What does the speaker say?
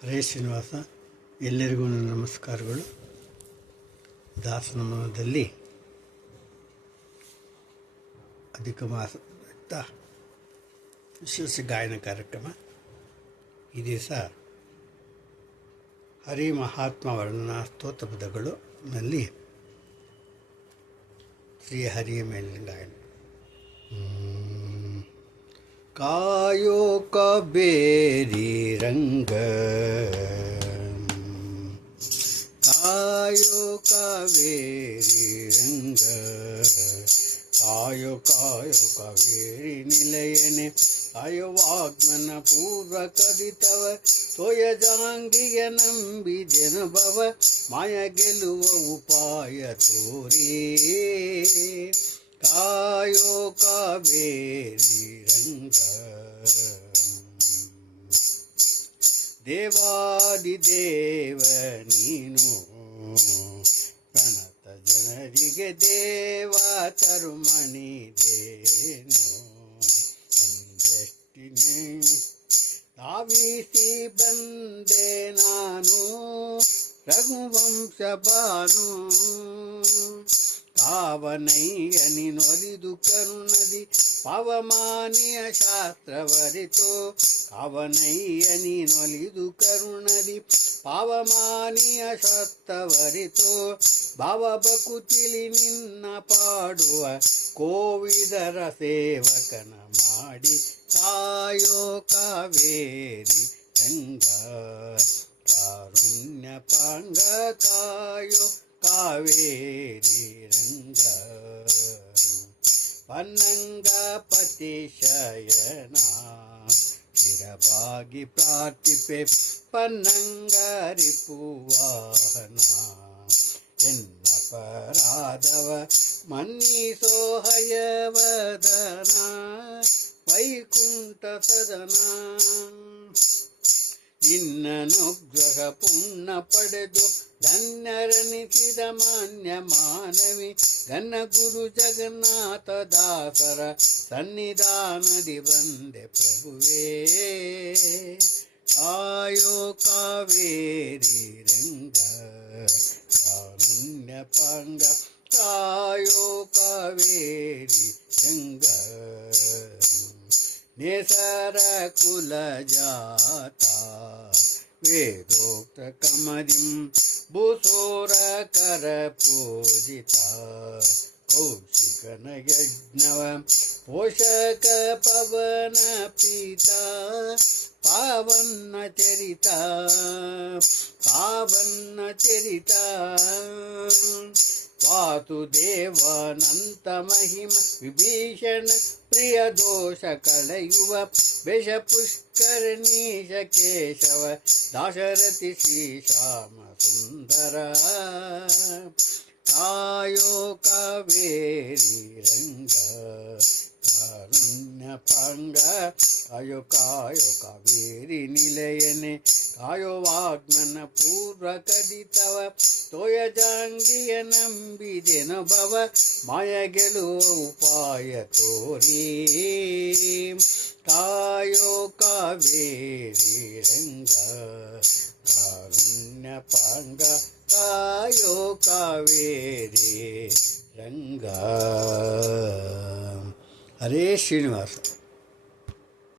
ಹರೇ ಶ್ರೀನಿವಾಸ. ಎಲ್ಲರಿಗೂ ನನ್ನ ನಮಸ್ಕಾರಗಳು. ದಾಸನಮನದಲ್ಲಿ ಅಧಿಕ ಮಾಸ ವಿಶೇಷ ಗಾಯನ ಕಾರ್ಯಕ್ರಮ. ಈ ದಿವಸ ಹರಿ ಮಹಾತ್ಮ ವರ್ಣನಾ ಸ್ತೋತ್ರ ಪದಗಳು ನಲ್ಲಿ ಶ್ರೀ ಹರಿಯ ಮೇಲಿನ ಗಾಯನ. ಕಾಯೋ ಕಬೇರಿ ರಂಗ, ಕಾಯೋ ಕಾವೇರಿ ರಂಗ, ಕಾಯೋ ಕಾಯೋ ಕಾವೇರಿ ನಿಲಯನೆ, ಕಾಯೋ ವಾಗ್ಮನ ಪೂರ್ವ ಕದಿತವ, ತೋಯ ಜಾಂಗಿಯ ನಂಬಿ ಜನಭವ, ಮಾಯ ಗೆಲ್ಲುವ ಉಪಾಯ ತೋರಿ, ಕಾಯೋ ಕಾವೇರಿ ರಂಗ. ದೇವಾದಿದೇವ ನೀನು, ಪ್ರಣತ ಜನರಿಗೆ ದೇವ ತರುಮಣಿದೇನು, ಎಂದೆಷ್ಟಿನೇ ಧಾವಿಸಿ ಬಂದೆ ನಾನು, ರಘುವಂಶ ಬಾನು. ಪಾವನಯ್ಯ ನಿನೊಲಿದು ಕರುಣದಿ ಪವಮಾನಿಯ ಶಾಸ್ತ್ರವರಿತು, ಕಾವನಯ್ಯ ನೀನೊಲಿದು ಕರುಣದಿ ಪಾವಮಾನಿಯ ಶಾಸ್ತ್ರವರಿತು, ಭಾವಬಕುತಿಲಿ ನಿನ್ನ ಪಾಡುವ ಕೋವಿದರ ಸೇವಕನ ಮಾಡಿ, ಕಾಯೋ ಕಾವೇರಿ ರಂಗ, ಕಾರುಣ್ಯ ಪಾಂಗ, ಕಾಯೋ ಕಾವೇರಿ ರಂಗ. ಪನ್ನಂಗ ಪತಿ ಶಯನ ಚಿರವಾಗಿ ಪ್ರಾರ್ಥಿಪೆ, ಪನ್ನಂಗ ರಿಪುವಾಹನ, ಎನ್ನ ಪರಾಧವ ಮನ್ನಿಸೋ ಹಯವದನ, ವೈಕುಂಠ ಸದನ. ನಿನ್ನನುಗ್ರಹ ಪುಣ್ಯ ಪಡೆದು ಧನ್ಯರನಿಸಿದ ಮಾನ್ಯ ಮಾನವಿ, ಘನ ಗುರು ಜಗನ್ನಾಥ ದಾಸರ ಸನ್ನಿಧಾನದಿ ಬಂದೆ ಪ್ರಭುವೇ, ಕಾಯೋ ಕಾವೇರಿ ರಂಗ, ಕಾರುಣ್ಯ ಪಾಂಗ, ಕಾಯೋ ಕಾವೇರಿ ರಂಗ. ನೇಸರ ಕುಲ ಜಾತ ವೇದೋಕ್ತ ಕಮದಿಂ, ಭೂಸೋರ ಕರ ಪೂಜಿತ, ಕೌಶಿಕನ ಯಜ್ಞವ ಪೋಷಕ ಪವನ ಪೀತ, ಪಾವನ ಚರಿತ ಪಾವನ ಚರಿತ. ವಾಸುದೇವಾನಂತ ಮಹಿಮ ವಿಭೀಷಣ ಪ್ರಿಯ ದೋಷ ಕಳೆಯುವ, ಬೇಷ ಪುಷ್ಕರಣೀಶ ಕೇಶವ ದಾಶರಥಿ ಶ್ರೀಶ್ಯಾಮ ಸುಂದರ, ಕಾಯೋ ಕಾವೇರಿ ರಂಗ, ಕಾರುಣ್ಯ ಪಾಂಗ, ಕಾಯೋ ಕಾಯೋ ಕಾವೇರಿ ನಿಲಯನೆ, ಕಾಯೋ ವಾಗ್ಮನ ಪೂರ್ವ ಕದಿತವ, ತೋಯ ಜಾಂಗಿಯ ನಂಬಿದೆನು ಭವ, ಮಾಯ ಗೆಲುವ ಉಪಾಯ ತೋರಿ, ಕಾಯೋ ಕಾವೇರಿ ರಂಗ, ಕಾರುಣ್ಯ ಪಾಂಗ, ಕಾಯೋ ಕಾವೇರಿ ರಂಗ. ಹರೇ ಶ್ರೀನಿವಾಸ.